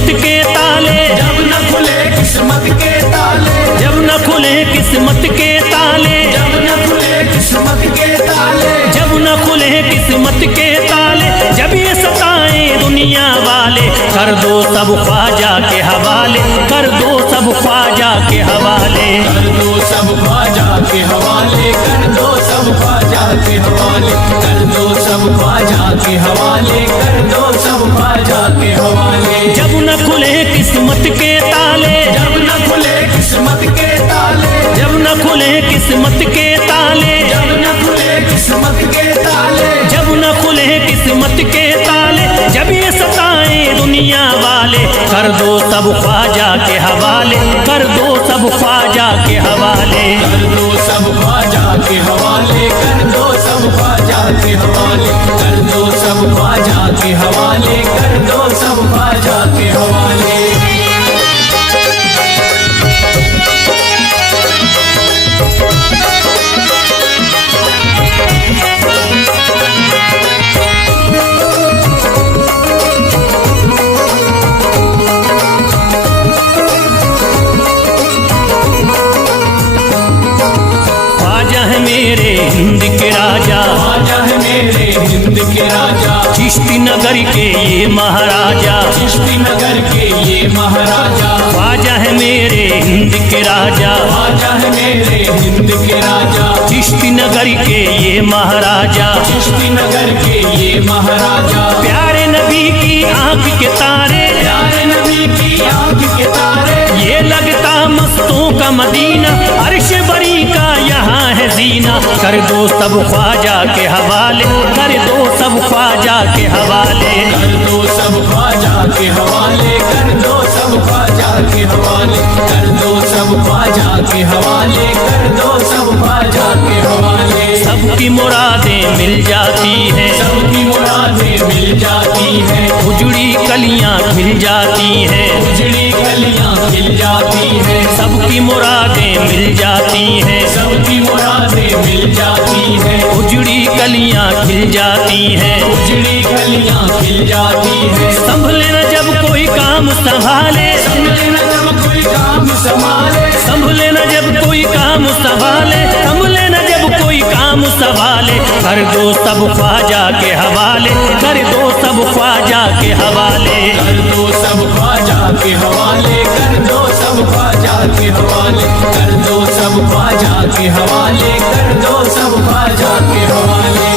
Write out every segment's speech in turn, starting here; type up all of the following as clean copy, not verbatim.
किस्मत के ताले, जब न खुले किस्मत के ताले, जब न खुले किस्मत के ताले, जब न खुले किस्मत के ताले, जब न खुले किस्मत के ताले, जब ये सताएं दुनिया वाले, कर दो सब ख्वाजा के हवाले, कर दो सब ख्वाजा के हवाले, कर दो सब ख्वाजा के हवाले, कर दो सब ख्वाजा के हवाले, कर दो सब ख्वाजा के हवाले, कर दो सब ख्वाजा के हवाले। जब न खुले किस्मत के ताले, जब न खुले किस्मत के ताले, जब न खुले किस्मत के ताले, जब न खुले किस्मत के ताले, जब न खुले किस्मत के ताले, जब ये सताएं दुनिया वाले, कर दो सब ख्वाजा के हवाले, कर दो सब ख्वाजा के हवाले, कर दो सब ख्वाजा के हवाले, कर दो सब ख्वाजा के हवाले, कर दो सब ख्वाजा के हवाले, कर दो सब ख्वाजा के हवाले। मेरे हिंद के राजा, ख्वाजा है मेरे हिंद के राजा, चिश्ती नगर के ये महाराजा, चिश्ती नगर के ये महाराजा, ख्वाजा है मेरे हिंद के राजा, ख्वाजा है मेरे हिंद के राजा, चिश्ती नगर के ये महाराजा, चिश्ती नगर के ये महाराजा, प्यारे नबी की आंख के तारे, प्यारे नबी की आंख के तारे, ये लगता मस्तों का मदीना, अर्श बरी का यहाँ है जीना, कर दो सब ख्वाजा के हवाले, कर दो सब ख्वाजा के हवाले, कर दो सब ख्वाजा के हवाले, कर दो सब ख्वाजा के हवाले, कर दो सब ख्वाजा के हवाले, कर दो सब ख्वाजा के हवाले। सबकी मुरादें मिल जाती हैं, सबकी मुरादें मिल जाती हैं, उजड़ी कलियां खिल जाती हैं, उजड़ी कलियां खिल जाती हैं, सबकी मुरादें मिल जाती हैं, सबकी मुरादें मिल जाती हैं, उजड़ी कलियां खिल जाती हैं, उजड़ी कलियां खिल जाती हैं। संभले न जब कोई काम संभाले, संभले न जब कोई काम संभाले, संभले न जब कोई काम संभाले, संभले न जब कोई काम संभाले, कर दो सब ख्वाजा के हवाले, कर दो सब ख्वाजा के हवाले, कर दो सब ख्वाजा के हवाले, कर दो सब ख्वाजा के हवाले, कर दो सब ख्वाजा के हवाले, कर दो सब ख्वाजा के हवाले।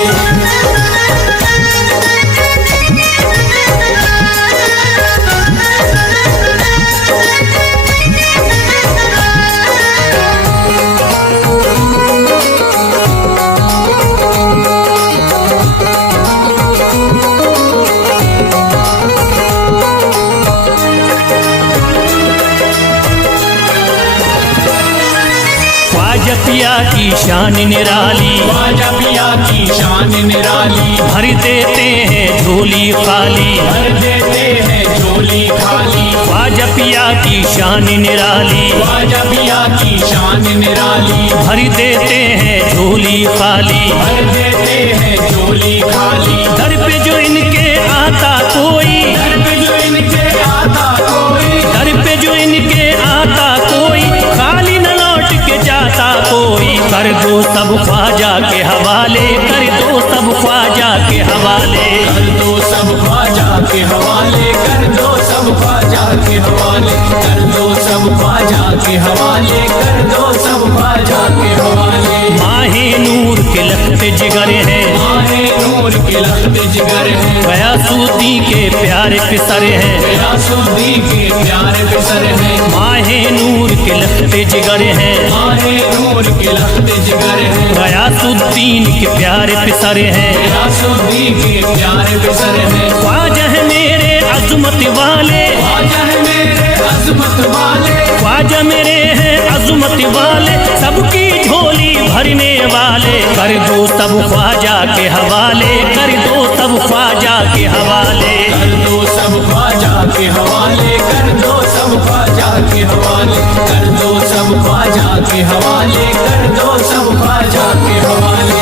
ख्वाजा पिया की शान निराली, ख्वाजा पिया की शान निराली, भर देते हैं झोली खाली, भर देते हैं झोली खाली, ख्वाजा पिया की शान निराली, ख्वाजा पिया की शान निराली, भर देते हैं झोली खाली, भर देते हैं झोली खाली, दर पे जो इनके आता कोई, दर पे जो इनके आता कोई, दर पे जो इनके आता कोई, खाली न लौट के जाता कोई, कर दो सब ख्वाजा के हवाले, कर दो सब ख्वाजा के हवाले, कर दो सब ख्वाजा के हवाले, कर दो सब ख्वाजा के हवाले, कर दो सब ख्वाजा के हवाले, कर दो सब ख्वाजा के हवाले। माहे नूर के लखते जिगर हैं, माहे नूर के लखते जिगर हैं, गयासुद्दीन के प्यारे पिसर हैं, गयासुद्दीन के प्यारे पिसर हैं, माहे नूर के लखते जिगर हैं, माहे नूर के लखते जिगर हैं, गयासुद्दीन के प्यारे पिसर हैं, गयासुद्दीन के प्यारे पिसर हैं। ख्वाजा है मेरे अज़मत वाले, ख्वाजा है मेरे अज़मत वाले, ख्वाजा मेरे हैं अज़मत वाले, सबकी झोली भरने वाले, कर दो सब ख्वाजा के हवाले, कर दो सब ख्वाजा के हवाले, कर दो सब ख्वाजा के हवाले, कर दो सब ख्वाजा के हवाले, कर दो सब ख्वाजा के हवाले, कर दो सब ख्वाजा के हवाले।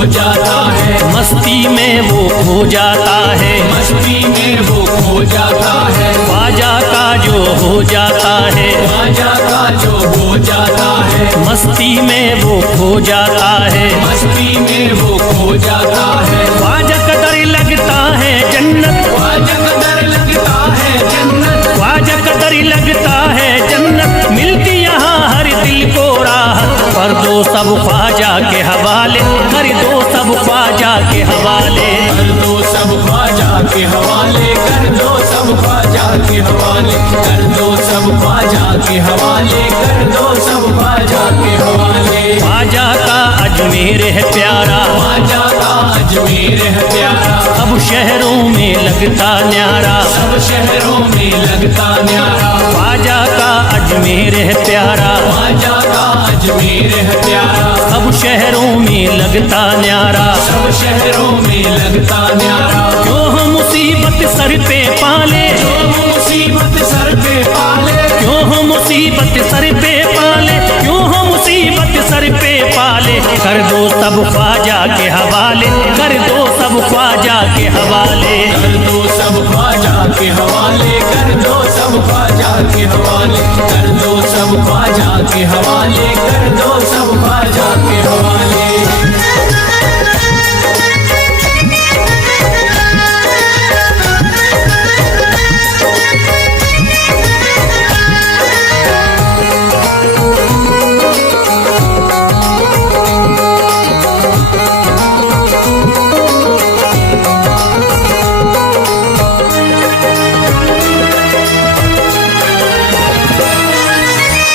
हो जाता है, मस्ती में वो खो जाता है, मस्ती में वो खो जाता है, ख्वाजा का जो हो जाता है, ख्वाजा का जो हो जाता है, मस्ती में वो खो जाता है, मस्ती में वो खो जाता है, ख्वाजा कदर लगता है जन्नत, ख्वाजा कदर लगता है जन्नत, ख्वाजा कदर लगता है जन्नत, मिलती यहाँ हर दिल को राहत, कर दो सब ख्वाजा के हवाले, कर दो सब ख्वाजा के हवाले, कर दो सब ख्वाजा के हवाले, कर दो सब ख्वाजा के हवाले, कर दो सब ख्वाजा के हवाले, कर दो सब ख्वाजा के हवाले। ख्वाजा का अजमेर है प्यारा, ख्वाजा का अजमेर है प्यारा, अब शहरों में लगता न्यारा, सब शहरों में लगता न्यारा, ख्वाजा का अजमेर है प्यारा, ख्वाजा का अजमेर है प्यारा, अब शहरों में लगता न्यारा, सब शहरों में लगता न्यारा, क्यों हम मुसीबत सर पे पाले, जो मुसीबत सर पे पाले, क्यों हम मुसीबत सर पे पाले, क्यों हम मुसीबत सर पे पाले, कर दो सब ख्वाजा के हवाले, कर दो सब ख्वाजा के हवाले, कर दो सब ख्वाजा के हवाले, कर दो सब ख्वाजा के हवाले, कर दो सब ख्वाजा के हवाले, कर दो सब ख्वाजा के हवाले।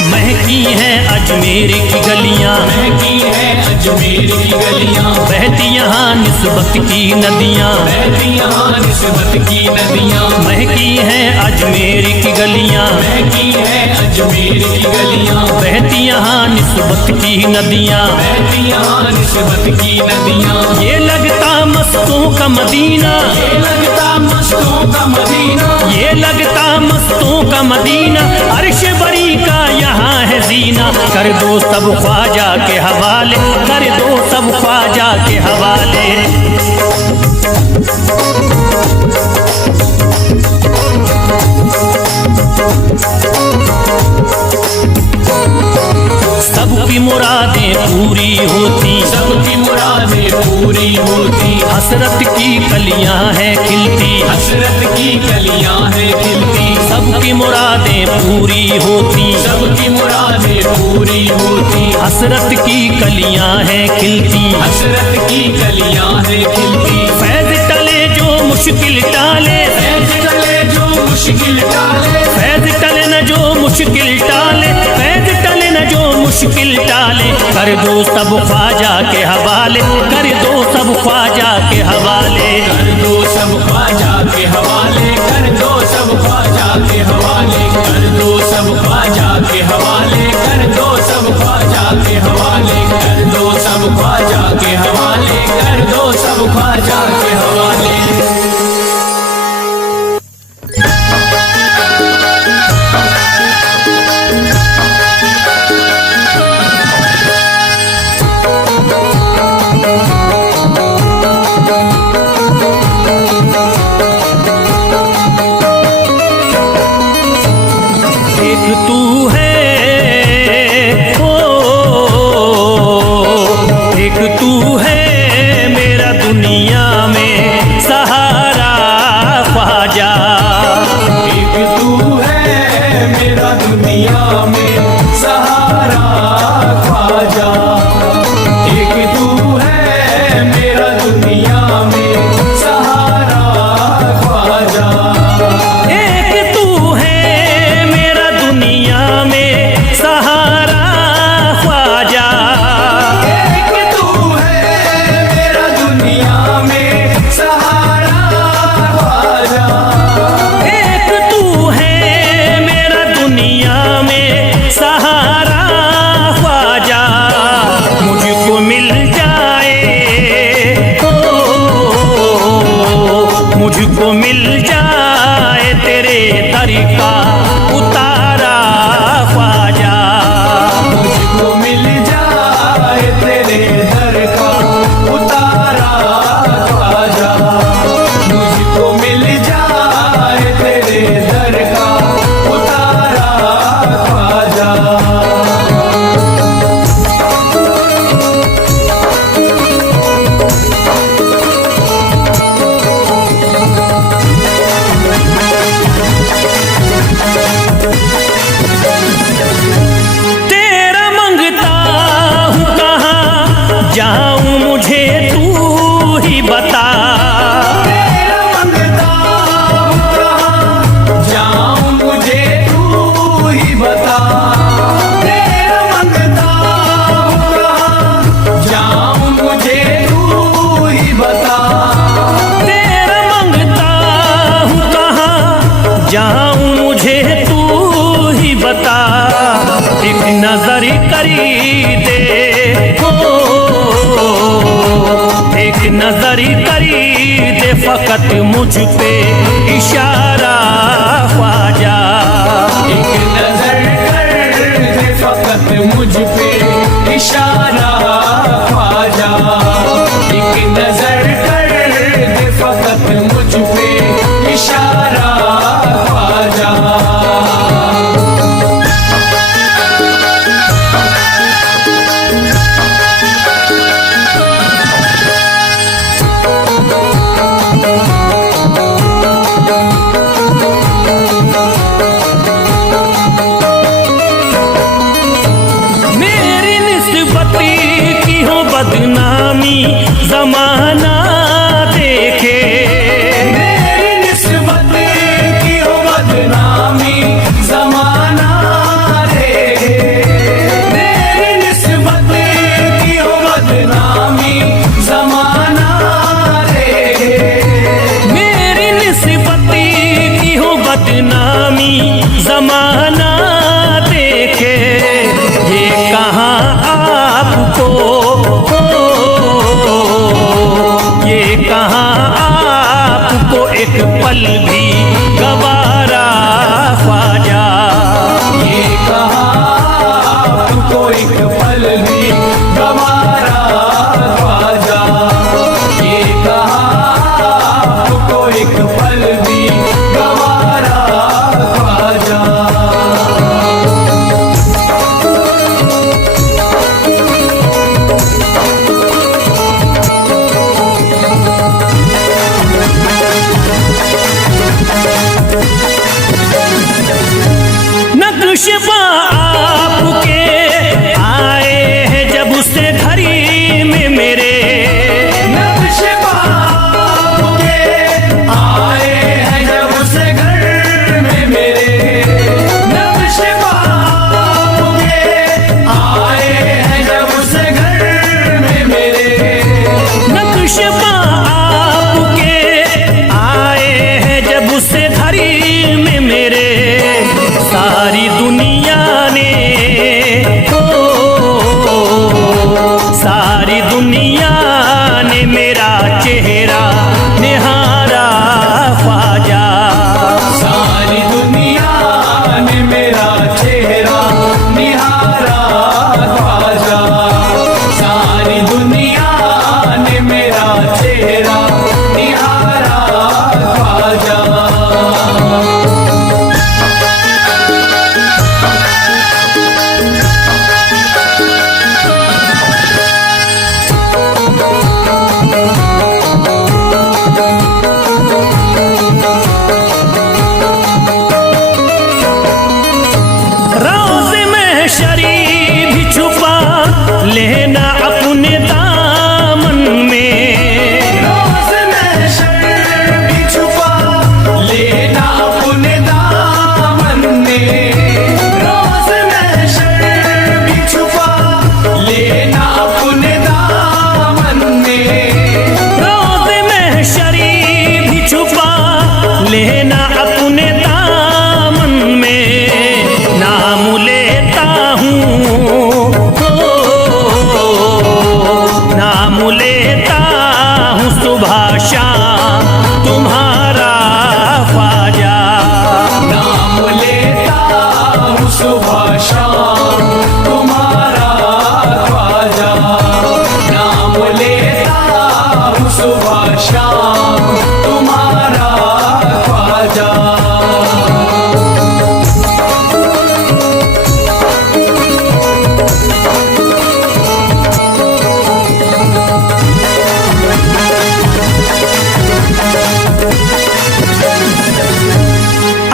महकी हैं अजमेर की गलियां, महकी है अजमेर की गलियां, बहती यहाँ निस्बत की नदियाँ, बहती यहाँ निस्बत की नदियां, महकी हैं अजमेर की गलियाँ, महकी है अजमेर की गलियां, बहती यहाँ निस्बत की नदियाँ, बहती यहाँ निस्बत की नदियां, ये लगता मस्तों का मदीना, ये लगता मस्तों का मदीना, ये लगता मस्तों का मदीना, अर्श बरी का यहाँ है जीना, कर दो सब ख्वाजा के हवाले, कर दो सब ख्वाजा के हवाले, सबकी मुरादें पूरी होती, सबकी मुरादें पूरी होती, हसरत की कलियां हैं खिलती, हसरत की कलियां हैं खिलती, सबकी मुरादें पूरी होती, सबकी मुरादें पूरी होती, हसरत की कलियां हैं खिलती, हसरत की कलियां हैं खिलती, फैज टले जो मुश्किल टाले, फैज टले जो मुश्किल टाले, फैज टले न जो मुश्किल टाले, फैज टले न जो मुश्किल टाले, कर दो सब ख्वाजा के हवाले, कर दो सब ख्वाजा के हवाले, कर दो सब ख्वाजा के हवाले, कर दो सब ख्वाजा के हवाले, कर दो सब ख्वाजा के हवाले, कर दो सब ख्वाजा के हवाले, कर दो सब ख्वाजा के हवाले, कर दो सब ख्वाजा के हवाले। एक तू है ओ, एक तू है मेरा दुनिया मुझे तू ही बता, तेरा मंगता हूँ कहाँ जाऊँ मुझे तू ही बता, तेरा मंगता हूँ कहाँ जाऊँ मुझे तू ही बता, तेरा मंगता हूँ कहाँ जाऊँ मुझे तू ही बता, एक नजर करी दे हो, एक नजर करी दे फकत मुझ पे इशारा ख्वाजा, एक नजर कर दे फकत मुझ पे इशारा ख्वाजा, एक नजर कर दे फकत मुझ पे इशारा ख्वाजा। मेरी निस्बती की हो बदनामी जमाना देखे, मेरी निस्बत की हो बदनामी जमाना देखे, मेरी निस्बत की हो बदनामी जमाना देखे, मेरी निस्बती की हो बदनामी जमाना देखे, ये कहाँ आपको ये कहाँ आपको एक पल भी गवारा ख्वाजा, ये कहाँ आपको एक पल भी गवारा ख्वाजा, ये कहाँ आपको एक पल भी गवारा ख्वाजा। नक्श आपके आए हैं जब से घड़ी में मेरे, नक्श आपके आए हैं जब से घर में मेरे, नक्श आपके आए हैं जब से घर में मेरे, नक्श आपके आए हैं जब से घड़ी में मेरे, सारी दुनिया ने सारी दुनिया ने मेरा चेहरा निहारा ख्वाजा, सारी दुनिया ने मेरा चेहरा निहारा ख्वाजा, सारी दुनिया ने मेरा चेहरा निहारा ख्वाजा। रोज़ महशरी भी छुपा लेना अपने दामन में, रोज़ महशर भी छुपा लेना अपने दामन में, रोज़ महशर भी छुपा लेना अपने दामन में, रोज़ महशरी भी छुपा लेना अपने दामन में, नाम लेता हूँ नाम लेता हूँ सुबह शाम तुम्हारा ख्वाजा, नाम लेता हूँ सुबह शाम तुम्हारा ख्वाजा, नाम लेता हूँ सुबह शाम तुम्हारा ख्वाजा।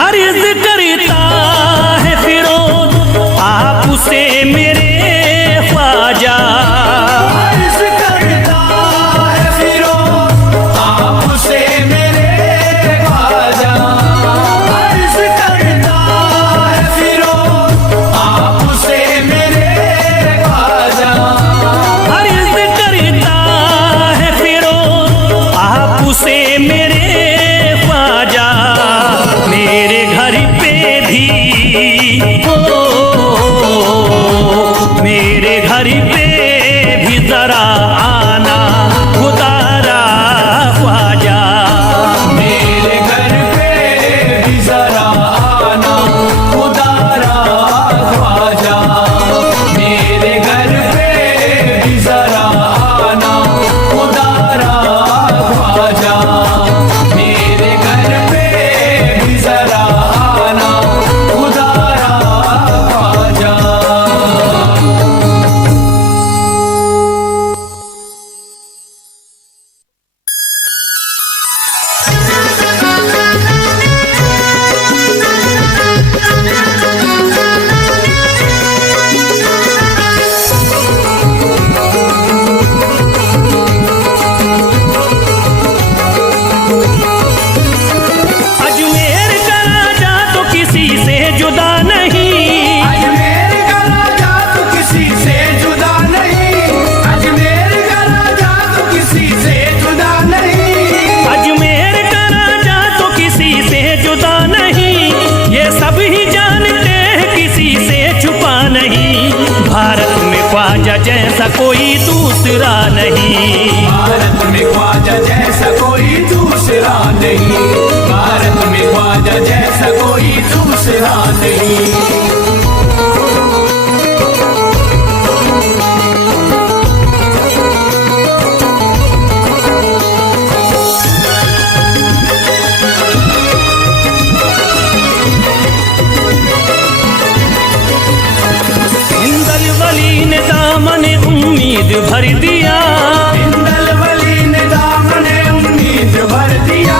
अर्ज़ करता है फिरोज आपसे मेरे ख्वाजा, अर्ज़ करता कोई दूसरा नहीं। भारत में ख्वाजा जैसा कोई दूसरा नहीं, भारत में ख्वाजा जैसा कोई दूसरा नहीं। हिंदल वली ने दामने उम्मीद भर दिया, हिंदल वली ने दामने उम्मीद भर दिया,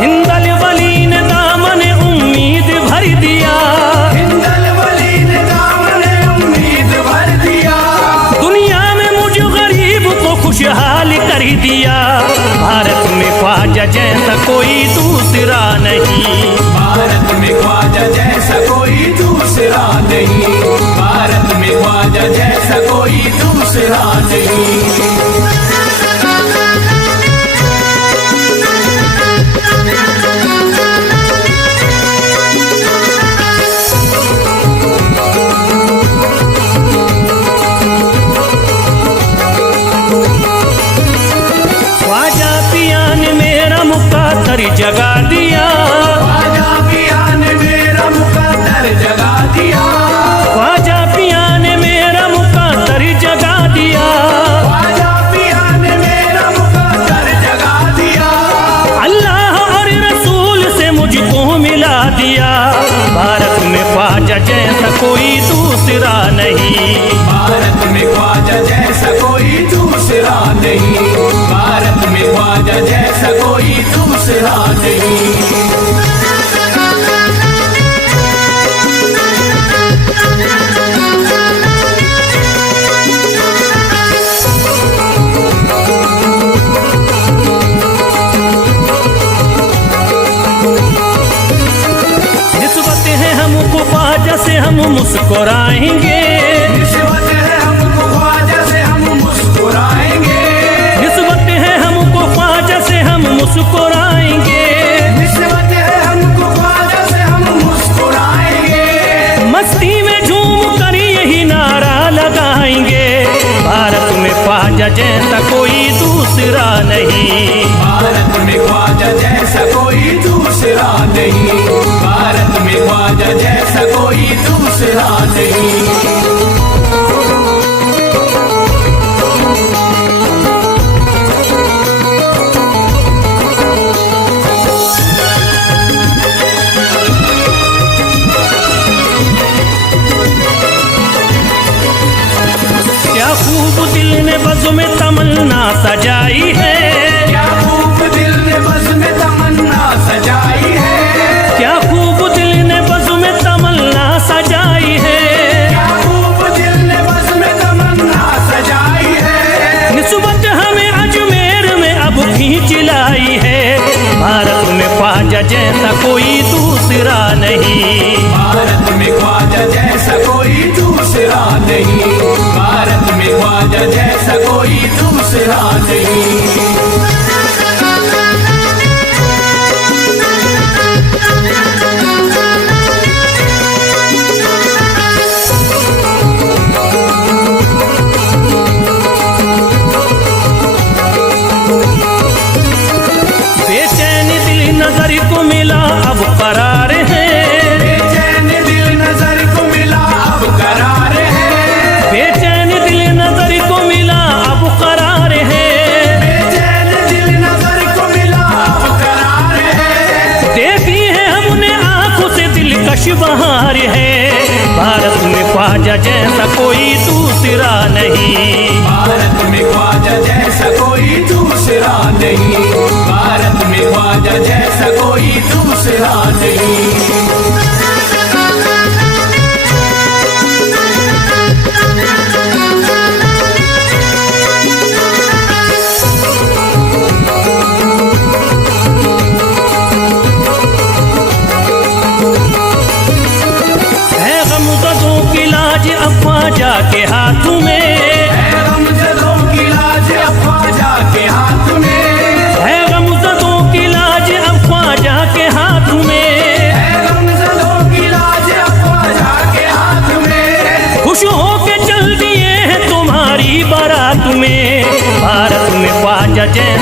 हिंदल वली ने दामने उम्मीद भर दिया, हिंदल वली ने दामने उम्मीद भर दिया। दुनिया में मुझ गरीब को खुशहाल कर दिया। भारत में ख्वाजा जैसा कोई दूसरा नहीं, भारत में ख्वाजा जैसा कोई दूसरा नहीं, भारत में ख्वाजा जैसा कोई दूसरा नहीं। ख्वाजा पिया ने मेरा मुक़द्दर जगा दिया, ख्वाजा पिया ने मेरा मुक़द्दर जगा दिया, ख्वाजा पिया ने मेरा मुक़द्दर जगा दिया, ख्वाजा पिया ने मेरा मुक़द्दर जगा दिया। अल्लाह और रसूल से मुझको मिला दिया। भारत में ख्वाजा जैसा कोई दूसरा नहीं, भारत में ख्वाजा जैसा कोई दूसरा नहीं, भारत में ख्वाजा जैसा कोई दूसरा नहीं। निस्बत है हमको ख्वाजा से हम मुस्कुराएंगे, निस्बत है हमको ख्वाजा से हम मुस्कुराएंगे, निस्बत है हमको ख्वाजा से हम मुस्कुराएंगे, निस्बत है हमको ख्वाजा से हम मुस्कुराएंगे। मस्ती में झूम कर यही नारा लगाएंगे। भारत में ख्वाजा जैसा कोई दूसरा नहीं, भारत में ख्वाजा जैसा कोई दूसरा नहीं, भारत में ख्वाजा जैसा कोई दूसरा नहीं। क्या खूब दिल ने बज़्म में तमन्ना सजाई है, क्या खूब दिल ने बज़्म में तमन्ना सजाई है, क्या खूब दिल ने बज़्म में तमन्ना सजाई है, क्या खूब दिल ने बज़्म में तमन्ना सजाई है। निस्बत हमें अजमेर में अब खींच लाई है। भारत में ख्वाजा जैसा कोई दूसरा नहीं, भारत में ख्वाजा जैसा कोई दूसरा नहीं, भारत में ख्वाजा जैसा कोई दूसरा नहीं। बेचैन दिल नजर को मिला अब करार है, बेचैन दिल नजर को मिला अब करार है, बेचैन दिल नजर को मिला अब करार है, बेचैन दिल नजर को मिला अब करार है। देखी है हमने आंखों से दिलकश बहार है। भारत में ख्वाजा जैसा कोई दूसरा नहीं, भारत में ख्वाजा जैसा कोई दूसरा नहीं, भारत में ख्वाजा जैसा कोई दूसरा नहीं। है गमज़दों की लाज अब ख्वाजा के हाथ में, है गमज़दों की लाज अब ख्वाजा के हाथ में, है गमज़दों की लाज अब ख्वाजा के हाथ में,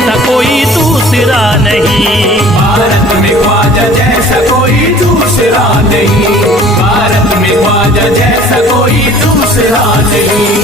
जैसा कोई दूसरा नहीं। भारत में ख्वाजा जैसा कोई दूसरा नहीं, भारत में ख्वाजा जैसा कोई दूसरा नहीं।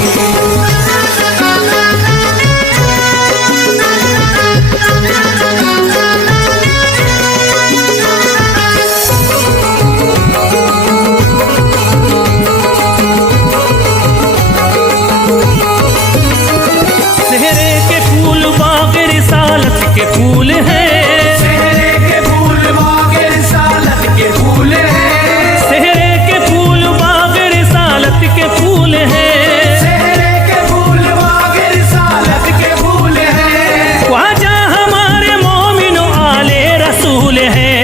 सेहरे के फूल बाग रिसालत के फूल हैं, सेहरे के फूल बाग रिसालत के फूल हैं, सेहरे के फूल बाग रिसालत के फूल हैं, सेहरे के फूल बाग रिसालत के फूल हैं। ख्वाजा हमारे मोमिनो आले रसूल हैं।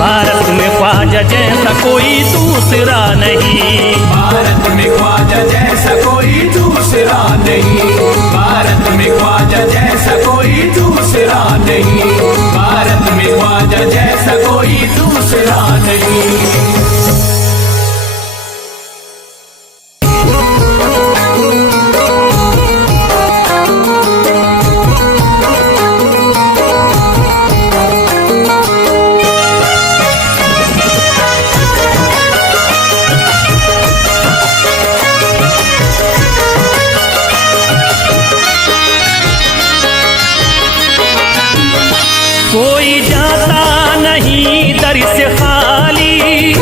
भारत में ख्वाजा जैसा कोई दूसरा नहीं, भारत में ख्वाजा जैसा कोई दूसरा नहीं, भारत में ख्वाजा जैसा कोई दूसरा नहीं, भारत में ख्वाजा जैसा कोई दूसरा नहीं। कोई जाता नहीं दर से खाली,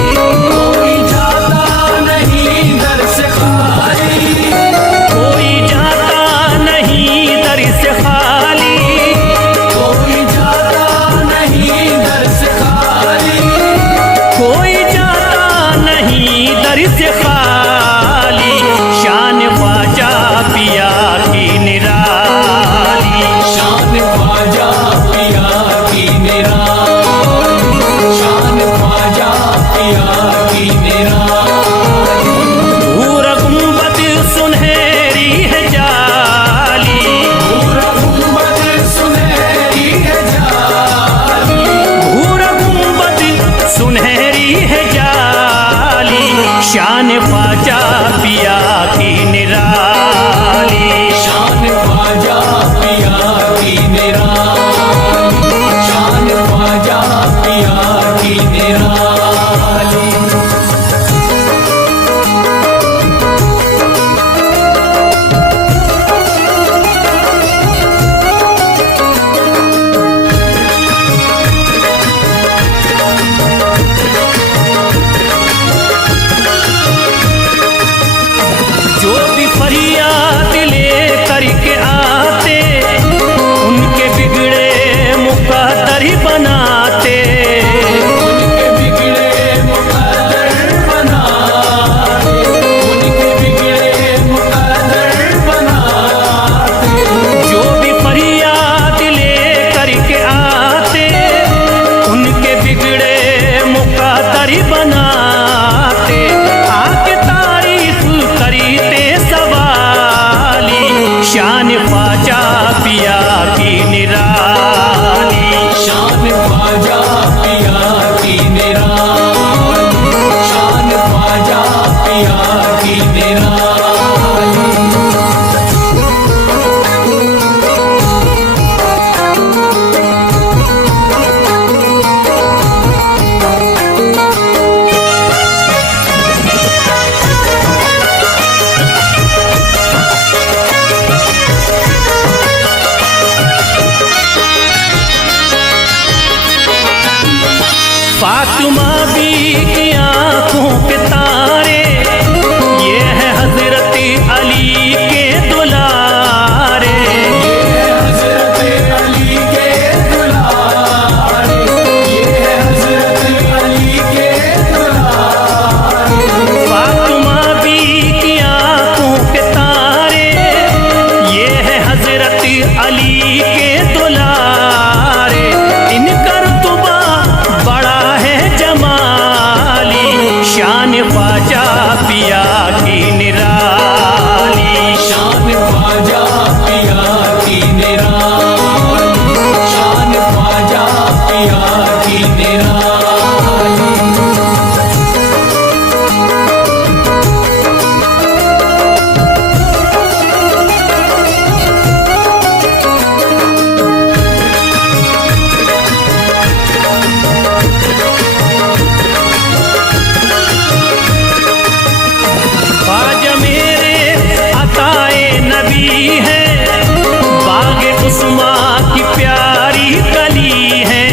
की प्यारी कली है,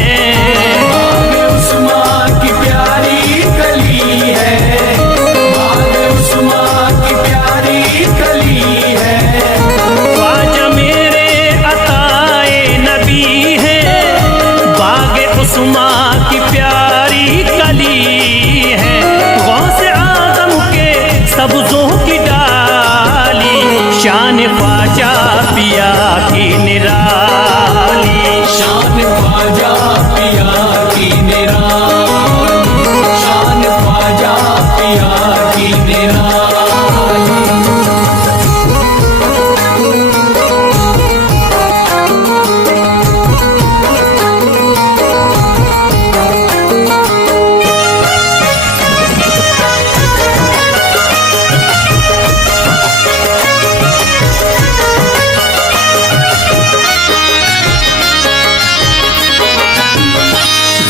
बाग उस्मा की प्यारी कली है, बाग उस्मा की प्यारी कली है। ख्वाजा मेरे अताए नबी है, बाग उस्मा की प्यारी कली है। गौसे आदम के सब्जों की डाली, शान ख्वाजा पिया की निराली, शान ख्वाजा पिया की निराली, शान ख्वाजा पिया की निराली।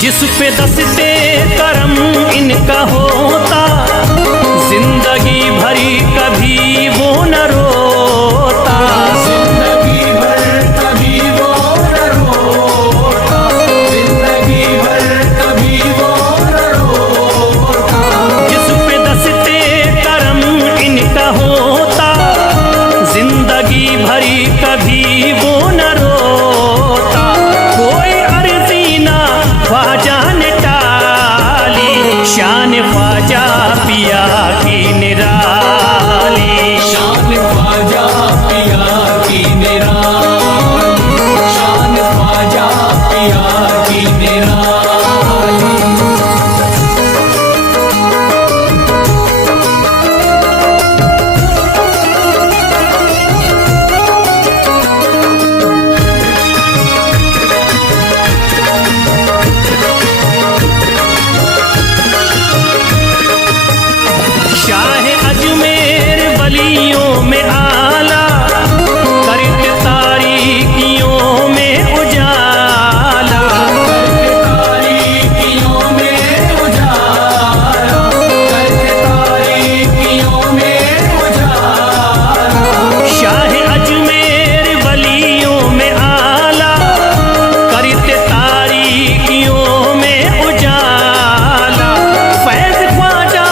जिस पे दस्ते करम इनका होता, जिंदगी भरी कभी वो न रोता, जिंदगी भर कभी वो न रोता, जिंदगी भर कभी वो न रोता। जिस पे दस्ते करम इनका होता, जिंदगी भरी कभी वो न रोता। कोई अर्जी ना ख्वाजा ने टाली, शान ख्वाजा पिया की निराली, शान ख्वाजा पिया की निराली, शान ख्वाजा पिया की निराली। शाह अजमेर वलियों में आला, करके तारीकियों में उजाला, करके तारीकियों में उजाला, करके तारीकियों में उजाला। शाह अजमेर वलियों में आला, करते तारीकियों में उजाला। फैज ख्वाजा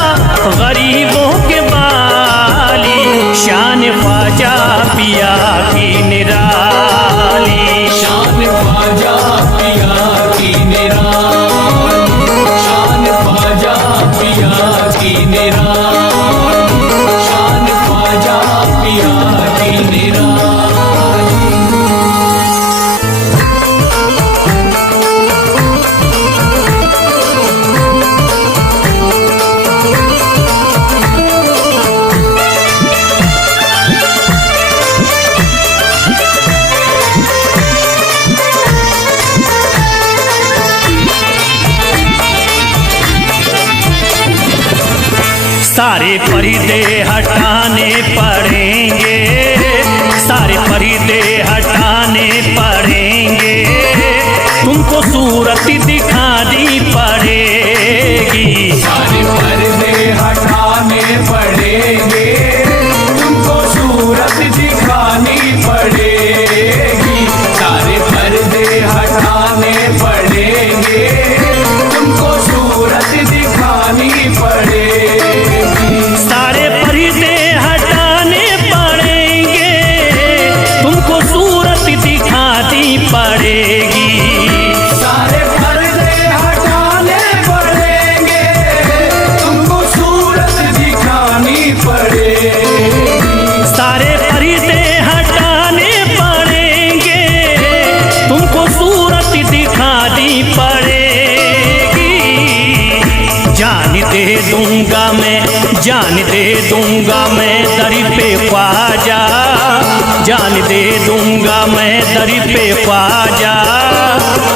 गरीबों के बाली, शान ख्वाजा पिया की निराली, शान ख्वाजा पिया की निराली, शान ख्वाजा पिया की निराली, शान ख्वाजा पिया की निराली। सारे पर्दे हटाने पड़ेंगे, सारे पर्दे हटाने पड़ेंगे, तुमको सूरत दिखानी पड़ेगी, सारे पर्दे हटाने पड़ेंगे, तुमको सूरत दिखानी पड़ेगी। सारे पर्दे हटाने पड़ेंगे, तुमको सूरत दिखानी पड़ेगी। सारे पर्दे हटाने पड़ेंगे, तुमको सूरत दिखानी पड़ेगी। सारे पर्दे हटाने पड़ेंगे, तुमको सूरत दिखानी पड़ेगी। सारे पर्दे हटाने पड़ेंगे, तुमको सूरत दिखानी पड़ेगी। जान दे दूंगा मैं, जान दे दूंगा मैं दर पे ख्वाजा, जान दे दूंगा मैं दर पे ख्वाजा,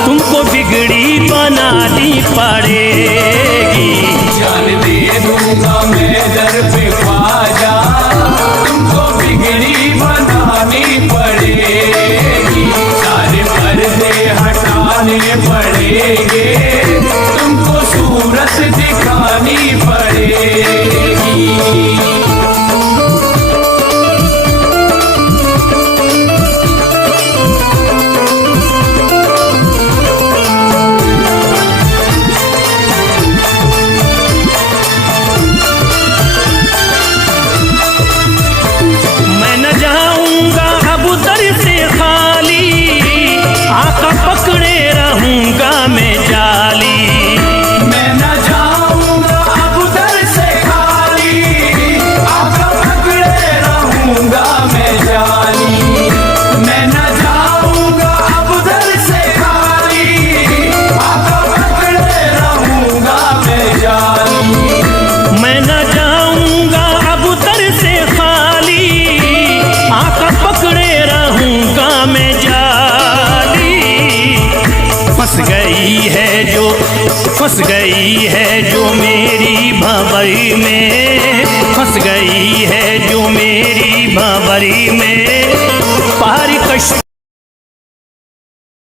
तुमको बिगड़ी बनानी पड़ेगी। जान दे दूंगा मैं दर पे ख्वाजा, तुमको बिगड़ी बनानी पड़ेगी। सारे पर्दे हटाने पड़ेंगे, तुमको सूरत दिखानी पड़ेगी। गई है जो, फंस गई है जो मेरी भंवरी में, फंस गई है जो मेरी भंवरी में। पार कश्ती